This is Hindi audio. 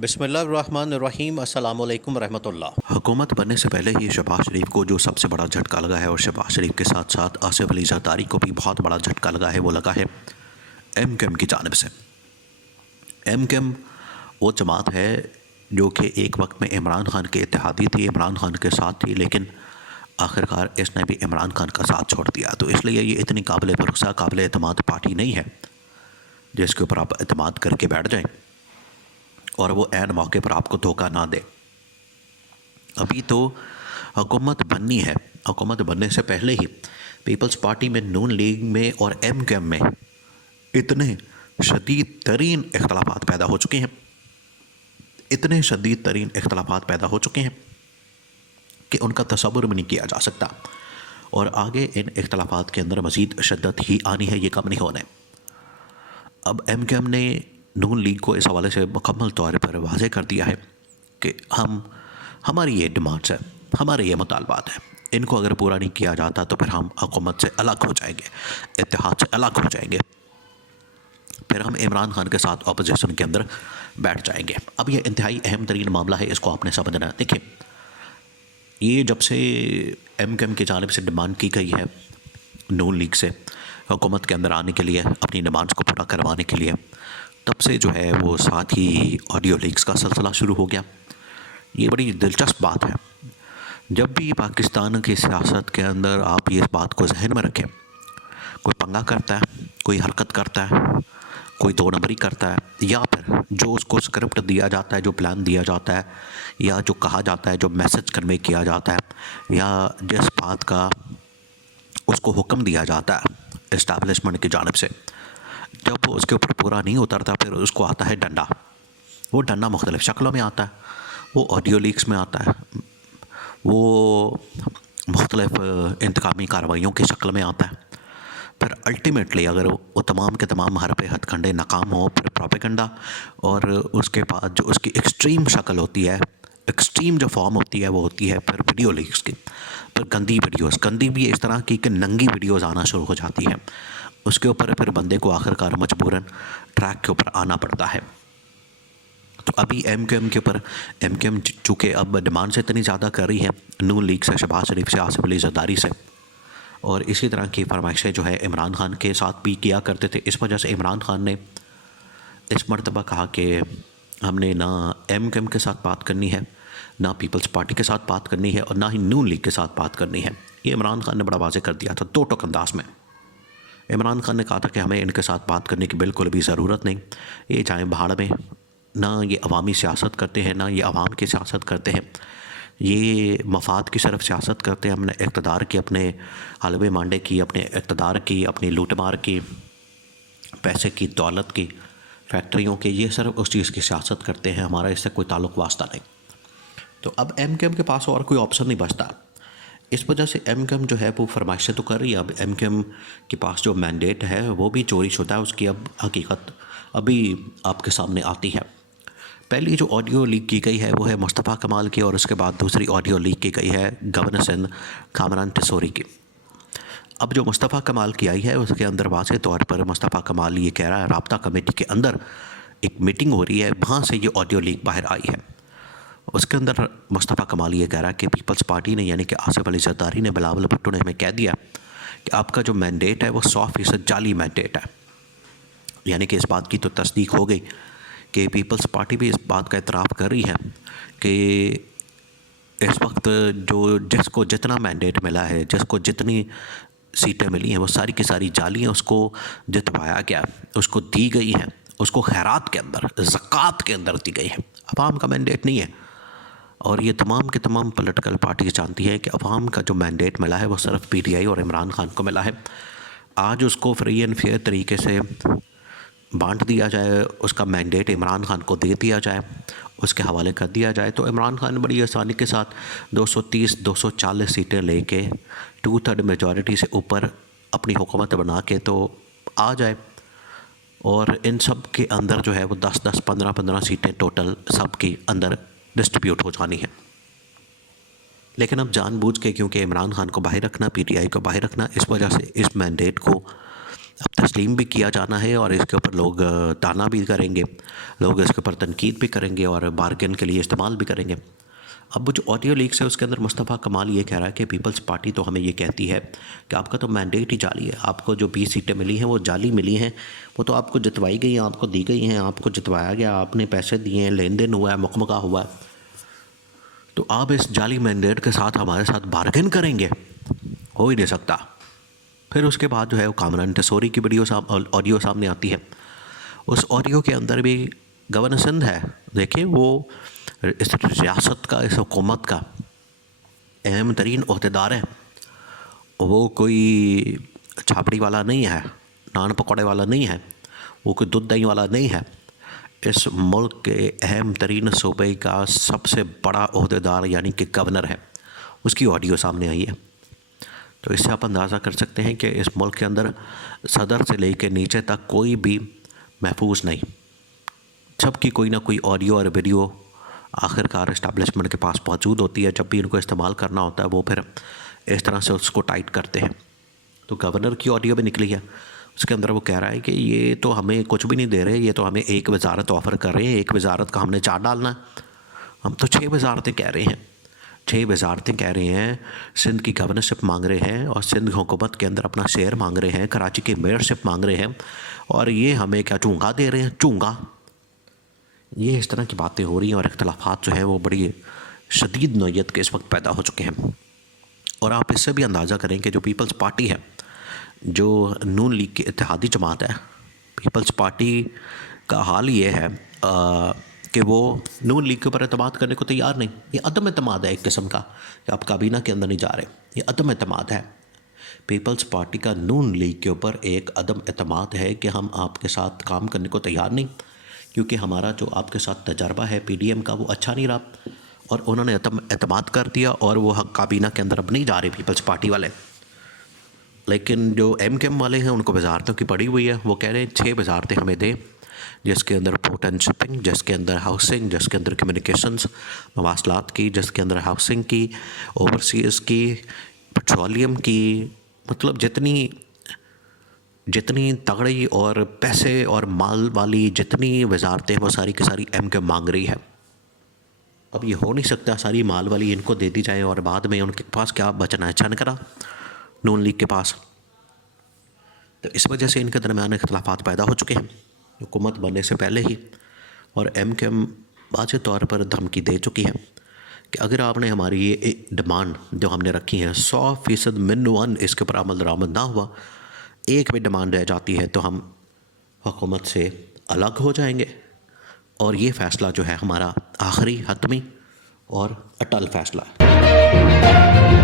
बिस्मिल्लाहिर्रहमानिर्रहीम अस्सलामु अलैकुम रहमतुल्लाह। हुकूमत बनने से पहले ही शहबाज शरीफ को जो सबसे बड़ा झटका लगा है और शहबाज शरीफ के साथ साथ आसिफ अली जरदारी को भी बहुत बड़ा झटका लगा है, वो लगा है एम क्यू एम की जानिब से। एम क्यू एम वो जमात है जो कि एक वक्त में इमरान खान के इत्तेहादी थी, इमरान खान के साथ थी, लेकिन आखिरकार इसने भी इमरान खान का साथ छोड़ दिया। तो इसलिए ये इतनी काबिल भरोसा, काबिल एतमाद पार्टी नहीं है जिसके ऊपर आप एतमाद करके बैठ जाएं और वो ऐन मौके पर आपको धोखा ना दे। अभी तो हुकूमत बननी है, हुकूमत बनने से पहले ही पीपल्स पार्टी में, नून लीग में और एम क्यू एम में इतने शदीद तरीन इख्तलाफात पैदा हो चुके हैं, इतने शदीद तरीन इख्तलाफात पैदा हो चुके हैं कि उनका तसव्वुर भी नहीं किया जा सकता। और आगे इन इख्तलाफात के अंदर मज़ीद शिद्दत ही आनी है, ये कम नहीं होने। अब एम क्यू एम ने नून लीग को इस हवाले से मुकम्मल तौर पर वाज़े कर दिया है कि हमारी ये डिमांड्स है, हमारे ये मुतालबात हैं, इनको अगर पूरा नहीं किया जाता तो फिर हम हुकूमत से अलग हो जाएंगे, इत्तेहाद से अलग हो जाएंगे, फिर हम इमरान खान के साथ अपोजिशन के अंदर बैठ जाएंगे। अब ये इंतहाई अहम तरीन मामला है, इसको आपने समझना है। देखिए, ये जब से एम क्यू एम की जानिब से डिमांड की गई है नून लीग से हुकूमत के अंदर आने के लिए, अपनी डिमांड्स को पूरा करवाने के लिए, तब से जो है वो साथ ही ऑडियो लीक्स का सिलसिला शुरू हो गया। ये बड़ी दिलचस्प बात है। जब भी पाकिस्तान की सियासत के अंदर आप ये इस बात को जहन में रखें, कोई पंगा करता है, कोई हरकत करता है, कोई दो नंबरी करता है, या फिर जो उसको स्क्रिप्ट दिया जाता है, जो प्लान दिया जाता है, या जो कहा जाता है, जो मैसेज कन्वे किया जाता है, या जिस बात का उसको हुक्म दिया जाता है इस्टेब्लिशमेंट की जानिब से, जब वो उसके ऊपर पूरा नहीं उतरता फिर उसको आता है डंडा। वो डंडा मुख्तलिफ़ शक्लों में आता है, वो ऑडियो लीक्स में आता है, वो मुख्तलिफ़ इंतकामी कार्रवाइयों की शक्ल में आता है। फिर अल्टीमेटली अगर वो तमाम के तमाम हरबे हथकंडे नाकाम हो, फिर प्रोपेगेंडा, और उसके बाद जो उसकी एक्सट्रीम शक्ल होती है, एक्सट्रीम जो फॉर्म होती है, वो होती है फिर वीडियो लीक्स की। फिर गंदी वीडियोस, गंदी भी इस तरह की कि नंगी वीडियोस आना शुरू हो जाती हैं। उसके ऊपर फिर बंदे को आखिरकार मजबूरन ट्रैक के ऊपर आना पड़ता है। तो अभी एम क्यू एम के ऊपर, एम क्यू एम चूँकि अब डिमांड से इतनी ज़्यादा कर रही है नून लीग से, शहबाज शरीफ से, आसिफ अली जरदारी से, और इसी तरह की फरमाइशें जो है इमरान खान के साथ भी किया करते थे। इस वजह से इमरान खान ने इस मरतबा कहा कि हमने ना एम क्यू एम के साथ बात करनी है, ना पीपल्स पार्टी के साथ बात करनी है, और ना ही नून लीग के साथ बात करनी है। ये इमरान खान ने बड़ा वाज़ेह कर दिया था दो टोक अंदाज में। इमरान खान ने कहा था कि हमें इनके साथ बात करने की बिल्कुल भी ज़रूरत नहीं, ये जाएँ भाड़ में, ना ये अवामी सियासत करते हैं, ना ये अवाम की सियासत करते हैं, ये मफाद की सिर्फ सियासत करते हैं, अपने इक़्तिदार की, अपने हलवे मांडे की, अपने इक़्तिदार की, अपनी लूटमार की, पैसे की, दौलत की, फैक्ट्रियों की, ये सिर्फ उस चीज़ की सियासत करते हैं, हमारा इससे कोई ताल्लुक़ वास्ता नहीं। तो अब एम क्यू एम के पास और कोई ऑप्शन नहीं बचता। इस वजह से एम क्यू एम जो है वो फरमाइशें तो कर रही है। अब एम क्यू एम के पास जो मैंडेट है वो भी चोरी शुदा है, उसकी अब हकीकत अभी आपके सामने आती है। पहली जो ऑडियो लीक की गई है वो है मुस्तफ़ा कमाल की, और उसके बाद दूसरी ऑडियो लीक की गई है गवर्नर सिंध कामरान टिसोरी की। अब जो मुस्तफ़ा कमाल की आई है उसके अंदर वाज़ेह तौर पर मुस्तफ़ा कमाल ये कह रहा है, राब्ता कमेटी के अंदर एक मीटिंग हो रही है, वहाँ से ये ऑडियो लीक बाहर आई है। उसके अंदर मुस्तफ़ा कमाल ये कह रहा है कि पीपल्स पार्टी ने, यानी कि आसिफ अली जरदारी ने, बिलावल भुट्टो ने हमें कह दिया कि आपका जो मैंडेट है वो 100% जाली मैंडेट है। यानी कि इस बात की तो तस्दीक हो गई कि पीपल्स पार्टी भी इस बात का इतराफ़ कर रही है कि इस वक्त जो जिसको जितना मैंडेट मिला है, जिसको जितनी सीटें मिली हैं, वो सारी की सारी जाली हैं, उसको जितवाया गया, उसको दी गई है, उसको खैरात के अंदर, ज़कात के अंदर दी गई है, अवाम का मैंडेट नहीं है। और ये तमाम के तमाम पॉलिटिकल पार्टीज जानती है कि अवाम का जो मैंडेट मिला है वो सिर्फ पीटीआई और इमरान खान को मिला है। आज उसको फ्री एंड फेयर तरीके से बांट दिया जाए, उसका मैंडेट इमरान खान को दे दिया जाए, उसके हवाले कर दिया जाए, तो इमरान खान बड़ी आसानी के साथ 230-240 सीटें लेके 2/3 मेजॉरिटी से ऊपर अपनी हुकूमत बना के तो आ जाए, और इन सब के अंदर जो है वो 10-10, 15-15 सीटें टोटल सब की अंदर डिस्ट्रीब्यूट हो जानी है। लेकिन अब जानबूझ के, क्योंकि इमरान खान को बाहर रखना, पीटीआई को बाहर रखना, इस वजह से इस मैंडेट को अब तस्लीम भी किया जाना है और इसके ऊपर लोग ताना भी करेंगे, लोग इसके ऊपर तनकीद भी करेंगे और बार्गेन के लिए इस्तेमाल भी करेंगे। अब वो जो ऑडियो लीक्स है उसके अंदर मुस्तफ़ा कमाल ये कह रहा है कि पीपल्स पार्टी तो हमें ये कहती है कि आपका तो मैंडेट ही जाली है, आपको जो 20 सीटें मिली हैं वो जाली मिली हैं, वो तो आपको जितवाई गई हैं, आपको दी गई हैं, आपको जितवाया गया, आपने पैसे दिए हैं, लेन देन हुआ है, मुकमका हुआ है, तो आप इस जाली मैंडेट के साथ हमारे साथ बार्गेन करेंगे? हो ही नहीं सकता। फिर उसके बाद जो है वो कामरान टेसोरी की ऑडियो सामने आती है। उस ऑडियो के अंदर भी गवर्नर सिंध है, देखिए वो इस रियासत का, इस हुकूमत का अहम तरीन ओहदेदार है, वो कोई छाबड़ी वाला नहीं है, नान पकौड़े वाला नहीं है, वो कोई दूध दही वाला नहीं है। इस मुल्क के अहम तरीन सूबे का सबसे बड़ा ओहदेदार यानी कि गवर्नर है, उसकी ऑडियो सामने आई है। तो इससे आप अंदाज़ा कर सकते हैं कि इस मुल्क के अंदर सदर से लेकर नीचे तक कोई भी महफूज नहीं, सबकी कोई ना कोई ऑडियो और वीडियो आखिरकार इस्टेब्लिशमेंट के पास मौजूद होती है। जब भी इनको इस्तेमाल करना होता है वो फिर इस तरह से उसको टाइट करते हैं। तो गवर्नर की ऑडियो भी निकली है, उसके अंदर वो कह रहा है कि ये तो हमें कुछ भी नहीं दे रहे, ये तो हमें एक वजारत ऑफ़र कर रहे हैं, एक वजारत का हमने 4 डालना है, हम तो 6 वजारतें कह रहे हैं, 6 वजारतें कह रहे हैं, सिंध की गवर्नरशिप मांग रहे हैं और सिंध हुकूमत के अंदर अपना शेयर मांग रहे हैं, कराची की मेयरशिप मांग रहे हैं, और ये हमें क्या चूंगा दे रहे हैं, चूंगा। ये इस तरह की बातें हो रही हैं और इख्तलाफात जो है वो बड़ी शदीद नौयत के इस वक्त पैदा हो चुके हैं। और आप इससे भी अंदाज़ा करें कि जो पीपल्स पार्टी है, जो नून लीग की इत्तेहादी जमात है, पीपल्स पार्टी का हाल ये है कि वो नून लीग के ऊपर एतमाद करने को तैयार नहीं। ये अदम एतमाद है एक किस्म का, कि आप काबीना के अंदर नहीं जा रहे, ये अदम एतमाद है। पीपल्स पार्टी का नून लीग के ऊपर एक अदम एतमाद है कि हम आपके साथ काम करने को तैयार नहीं, क्योंकि हमारा जो आपके साथ तजर्बा है PDM का वो अच्छा नहीं रहा, और उन्होंने एतमाद कर दिया और वो काबीना के अंदर अब नहीं जा रहे पीपल्स पार्टी वाले। लेकिन जो MKM वाले हैं उनको वजारतों की पड़ी हुई है, वो कह रहे हैं 6 वजारतें हमें दें, जिसके अंदर पोर्ट एंड शिपिंग, जिसके अंदर हाउसिंग, जिसके अंदर कम्युनिकेशंस मवासलात की, जिसके अंदर हाउसिंग की, ओवरसीज़ की, पेट्रोलियम की, मतलब जितनी तगड़ी और पैसे और माल वाली जितनी वजारतें वो सारी की सारी MKM मांग रही है। अब ये हो नहीं सकता सारी माल वाली इनको दे दी जाए और बाद में उनके पास क्या बचना है, छन करा नून लीग के पास। तो इस वजह से इनके दरमियान इख्तलाफात पैदा हो चुके हैं हुकूमत बनने से पहले ही, और MKM वाज़े तौर पर धमकी दे चुकी है कि अगर आपने हमारी ये डिमांड जो हमने रखी है 100% -1 इसके ऊपर अमल दरामद ना हुआ, एक भी डिमांड रह जाती है तो हम हुकूमत से अलग हो जाएंगे, और ये फ़ैसला जो है हमारा आखिरी, हतमी और अटल फ़ैसला है।